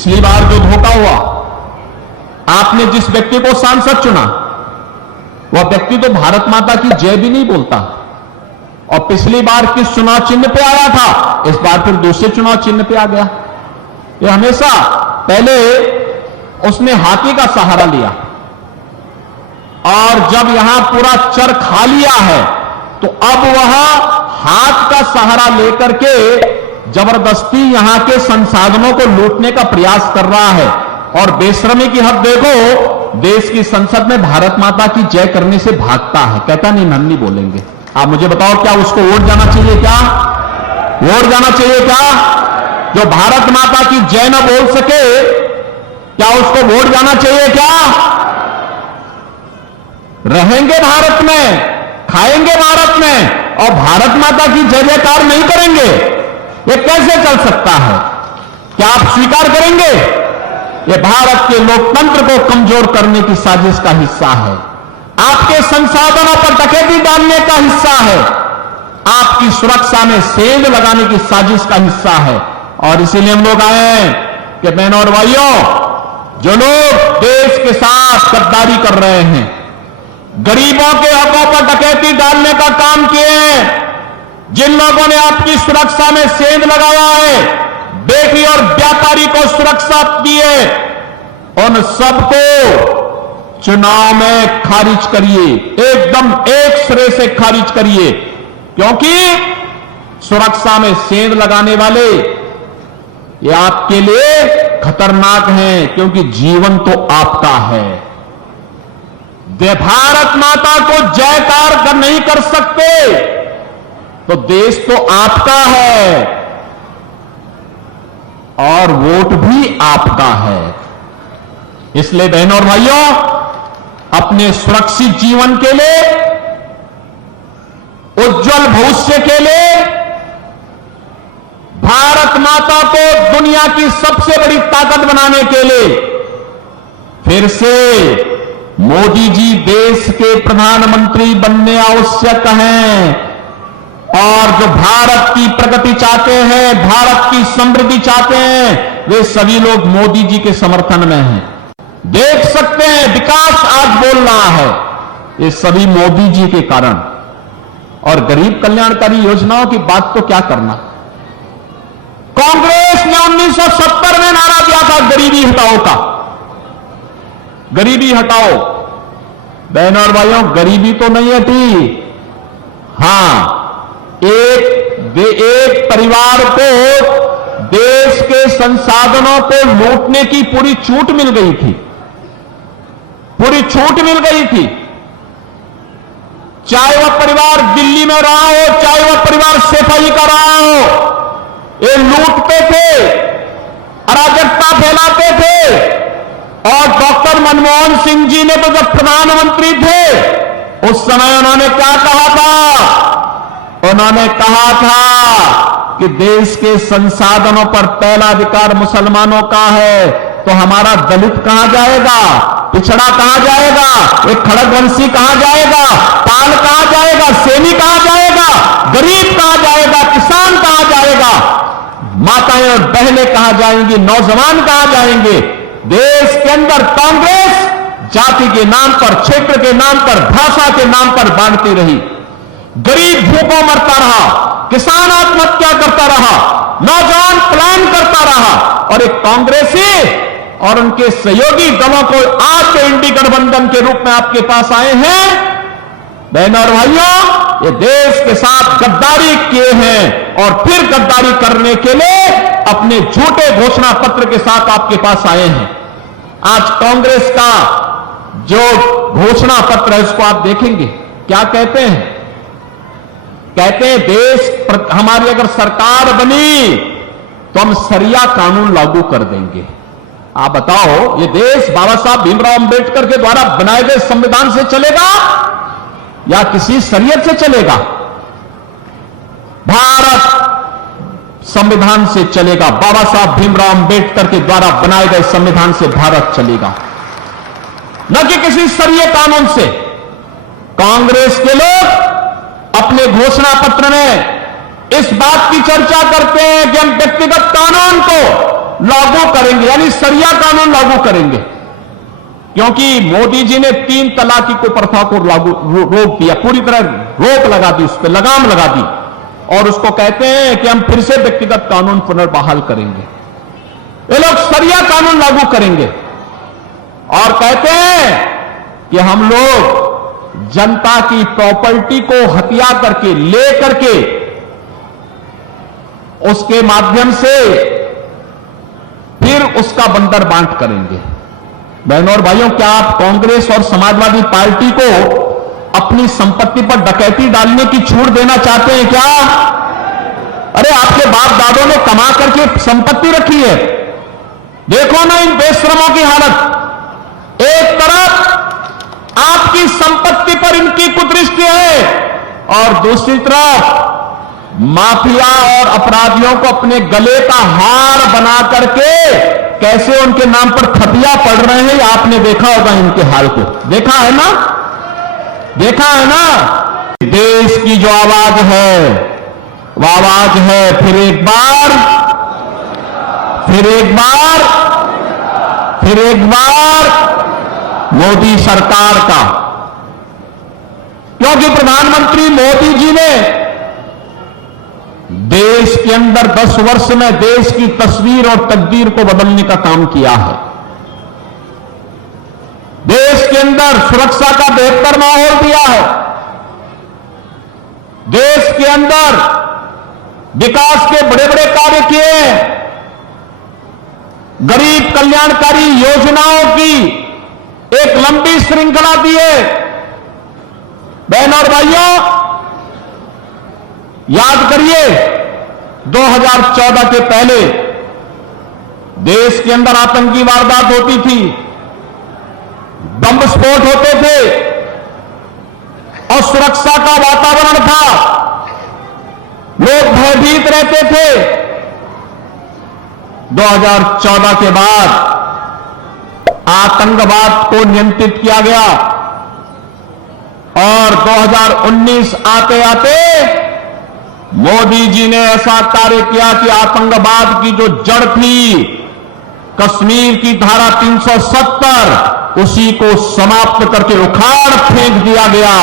पिछली बार जो धोखा हुआ, आपने जिस व्यक्ति को सांसद चुना वह व्यक्ति तो भारत माता की जय भी नहीं बोलता, और पिछली बार किस चुनाव चिन्ह पे आया था, इस बार फिर दूसरे चुनाव चिन्ह पे आ गया। ये हमेशा पहले उसने हाथी का सहारा लिया, और जब यहां पूरा चर खा लिया है तो अब वह हाथ का सहारा लेकर के जबरदस्ती यहां के संसाधनों को लूटने का प्रयास कर रहा है। और बेशर्मी की हद देखो, देश की संसद में भारत माता की जय करने से भागता है, कहता नहीं हम नहीं बोलेंगे। आप मुझे बताओ, क्या उसको वोट जाना चाहिए? क्या वोट जाना चाहिए? क्या जो भारत माता की जय न बोल सके, क्या उसको वोट जाना चाहिए? क्या रहेंगे भारत में, खाएंगे भारत में, और भारत माता की जय जयकार नहीं करेंगे? ये कैसे चल सकता है? क्या आप स्वीकार करेंगे? ये भारत के लोकतंत्र को कमजोर करने की साजिश का हिस्सा है, आपके संसाधनों पर डकैती डालने का हिस्सा है, आपकी सुरक्षा में सेंध लगाने की साजिश का हिस्सा है। और इसीलिए हम लोग आए हैं कि बहनों और भाइयों, जो लोग देश के साथ गद्दारी कर रहे हैं, गरीबों के हकों पर डकैती डालने का काम किए हैं, जिन लोगों ने आपकी सुरक्षा में सेंध लगाया है, बेटी और व्यापारी को सुरक्षा दी है, उन सबको चुनाव में खारिज करिए, एकदम एक सिरे से खारिज करिए, क्योंकि सुरक्षा में सेंध लगाने वाले ये आपके लिए खतरनाक हैं, क्योंकि जीवन तो आपका है। भारत माता को जयकार कर नहीं कर सकते तो देश तो आपका है और वोट भी आपका है। इसलिए बहनों और भाइयों, अपने सुरक्षित जीवन के लिए, उज्जवल भविष्य के लिए, भारत माता को दुनिया की सबसे बड़ी ताकत बनाने के लिए फिर से मोदी जी देश के प्रधानमंत्री बनने आवश्यक हैं। और जो भारत की प्रगति चाहते हैं, भारत की समृद्धि चाहते हैं, वे सभी लोग मोदी जी के समर्थन में हैं। देख सकते हैं विकास आज बोल रहा है, ये सभी मोदी जी के कारण। और गरीब कल्याणकारी योजनाओं की बात तो क्या करना, कांग्रेस ने 1970 में नारा दिया था गरीबी हटाओ का, गरीबी हटाओ। बहनों और भाइयों, गरीबी तो नहीं हटी, हां एक परिवार को देश के संसाधनों को लूटने की पूरी छूट मिल गई थी, पूरी छूट मिल गई थी। चाहे वह परिवार दिल्ली में रहा हो, चाहे वह परिवार सफाई कर रहा हो, ये लूटते थे, अराजकता फैलाते थे। और डॉक्टर मनमोहन सिंह जी ने तो जब प्रधानमंत्री थे उस समय उन्होंने क्या कहा था? उन्होंने कहा था कि देश के संसाधनों पर पहला अधिकार मुसलमानों का है, तो हमारा दलित कहां जाएगा, पिछड़ा कहां जाएगा, एक खड़गवंशी कहां जाएगा, पाल कहां जाएगा, सैनी कहां जाएगा, गरीब कहां जाएगा, किसान कहां जाएगा, माताएं और बहनें कहां जाएंगी, नौजवान कहां जाएंगे? देश के अंदर कांग्रेस जाति के नाम पर, क्षेत्र के नाम पर, भाषा के नाम पर बांटती रही। गरीब भूखों मरता रहा, किसान आत्महत्या करता रहा, नौजवान प्लान करता रहा। और एक कांग्रेसी और उनके सहयोगी दलों को आज के इंडी गठबंधन के रूप में आपके पास आए हैं। बहनों और भाइयों, ये देश के साथ गद्दारी किए हैं और फिर गद्दारी करने के लिए अपने झूठे घोषणा पत्र के साथ आपके पास आए हैं। आज कांग्रेस का जो घोषणा पत्र है उसको आप देखेंगे, क्या कहते हैं? कहते हैं देश हमारी अगर सरकार बनी तो हम शरिया कानून लागू कर देंगे। आप बताओ, ये देश बाबा साहब भीमराव अंबेडकर के द्वारा बनाए गए संविधान से चलेगा या किसी शरीयत से चलेगा? भारत संविधान से चलेगा, बाबा साहब भीमराव अंबेडकर के द्वारा बनाए गए संविधान से भारत चलेगा, न कि किसी शरीय कानून से। कांग्रेस के लोग अपने घोषणा पत्र में इस बात की चर्चा करते हैं कि हम व्यक्तिगत कानून को लागू करेंगे, यानी सरिया कानून लागू करेंगे, क्योंकि मोदी जी ने 3 तलाक की कुप्रथा को रोक दिया, पूरी तरह रोक लगा दी, उस पर लगाम लगा दी, और उसको कहते हैं कि हम फिर से व्यक्तिगत कानून पुनर्बहाल करेंगे। ये लोग सरिया कानून लागू करेंगे और कहते हैं कि हम लोग जनता की प्रॉपर्टी को हत्या करके, ले करके, उसके माध्यम से फिर उसका बंदर बांट करेंगे। बहनों और भाइयों, क्या आप कांग्रेस और समाजवादी पार्टी को अपनी संपत्ति पर डकैती डालने की छूट देना चाहते हैं क्या? अरे आपके बाप दादों ने कमा करके संपत्ति रखी है, देखो ना इन बेशरमों की हालत। एक तरफ आपकी संपत्ति पर इनकी कुदृष्टि है और दूसरी तरफ माफिया और अपराधियों को अपने गले का हार बना करके कैसे उनके नाम पर खतिया पड़ रहे हैं, आपने देखा होगा इनके हाल को, देखा है ना, देखा है ना। देश की जो आवाज है वो आवाज है फिर एक बार, फिर एक बार, फिर एक बार मोदी सरकार का, क्योंकि प्रधानमंत्री मोदी जी ने देश के अंदर 10 वर्ष में देश की तस्वीर और तकदीर को बदलने का काम किया है। देश के अंदर सुरक्षा का बेहतर माहौल दिया है, देश के अंदर विकास के बड़े बड़े कार्य किए हैं, गरीब कल्याणकारी योजनाओं की एक लंबी श्रृंखला दी है। बहनों और भाइयों, याद करिए 2014 के पहले देश के अंदर आतंकी वारदात होती थी, बम विस्फोट होते थे और सुरक्षा का वातावरण था, लोग भयभीत रहते थे। 2014 के बाद आतंकवाद को नियंत्रित किया गया और 2019 आते आते मोदी जी ने ऐसा कार्य किया कि आतंकवाद की जो जड़ थी, कश्मीर की धारा 370, उसी को समाप्त करके उखाड़ फेंक दिया गया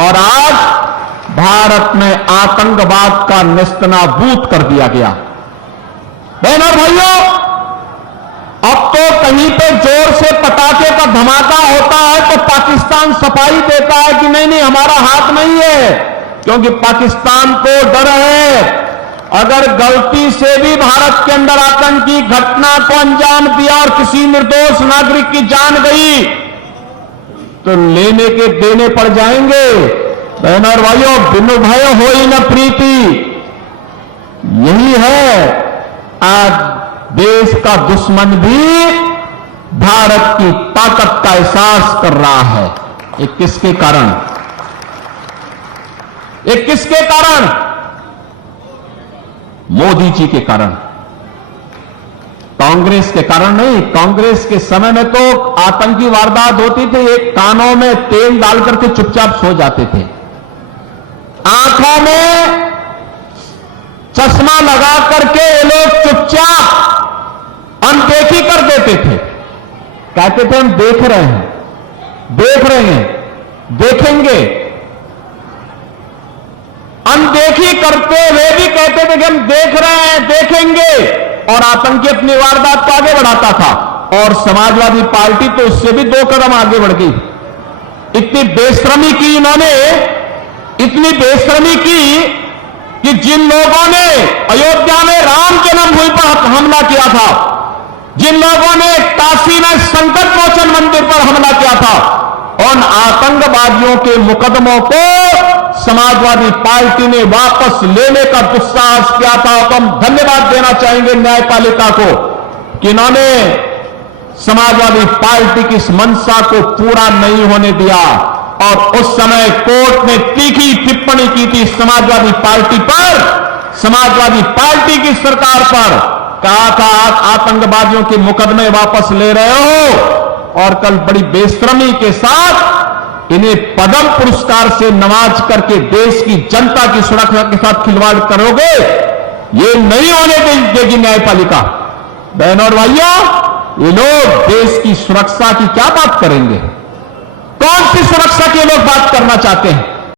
और आज भारत में आतंकवाद का नेस्तनाबूद कर दिया गया। बहनों और भाइयों, अब तो कहीं पे जोर से पटाखे का धमाका होता है तो पाकिस्तान सफाई देता है कि नहीं नहीं हमारा हाथ नहीं है, क्योंकि पाकिस्तान को डर है अगर गलती से भी भारत के अंदर आतंकी घटना को अंजाम दिया और किसी निर्दोष नागरिक की जान गई तो लेने के देने पड़ जाएंगे। बहनों और भाइयों, बिनु भय हो ही न प्रीति, यही है आज देश का दुश्मन भी भारत की ताकत का एहसास कर रहा है। ये किसके कारण? ये किसके कारण? मोदी जी के कारण, कांग्रेस के कारण नहीं। कांग्रेस के समय में तो आतंकी वारदात होती थी, एक कानों में तेल डाल करके चुपचाप सो जाते थे, आंखों में चश्मा लगा करके ये लोग चुपचाप अनदेखी कर देते थे, कहते थे हम देख रहे हैं, देख रहे हैं, देखेंगे। अनदेखी करते हुए भी कहते थे कि हम देख रहे हैं, देखेंगे, और आतंकी अपनी वारदात को आगे बढ़ाता था। और समाजवादी पार्टी तो उससे भी 2 कदम आगे बढ़ गई। इतनी बेशर्मी की इन्होंने, इतनी बेशर्मी की कि जिन लोगों ने अयोध्या में राम जन्मभूमि पर हमला किया था, जिन लोगों ने काशी में संकट मोचन मंदिर पर हमला किया था, उन आतंकवादियों के मुकदमों को समाजवादी पार्टी ने वापस लेने का दुस्साहस किया था। तो हम धन्यवाद देना चाहेंगे न्यायपालिका को कि इन्होंने समाजवादी पार्टी की इस मंशा को पूरा नहीं होने दिया। और उस समय कोर्ट ने तीखी टिप्पणी की थी समाजवादी पार्टी पर, समाजवादी पार्टी की सरकार पर, कहा था आप आतंकवादियों के मुकदमे वापस ले रहे हो और कल बड़ी बेशर्मी के साथ इन्हें पद्म पुरस्कार से नवाज करके देश की जनता की सुरक्षा के साथ खिलवाड़ करोगे, ये नहीं होने देगी न्यायपालिका। बहनों और भाइयों, ये लोग देश की सुरक्षा की क्या बात करेंगे? कौन सी सुरक्षा की लोग बात करना चाहते हैं?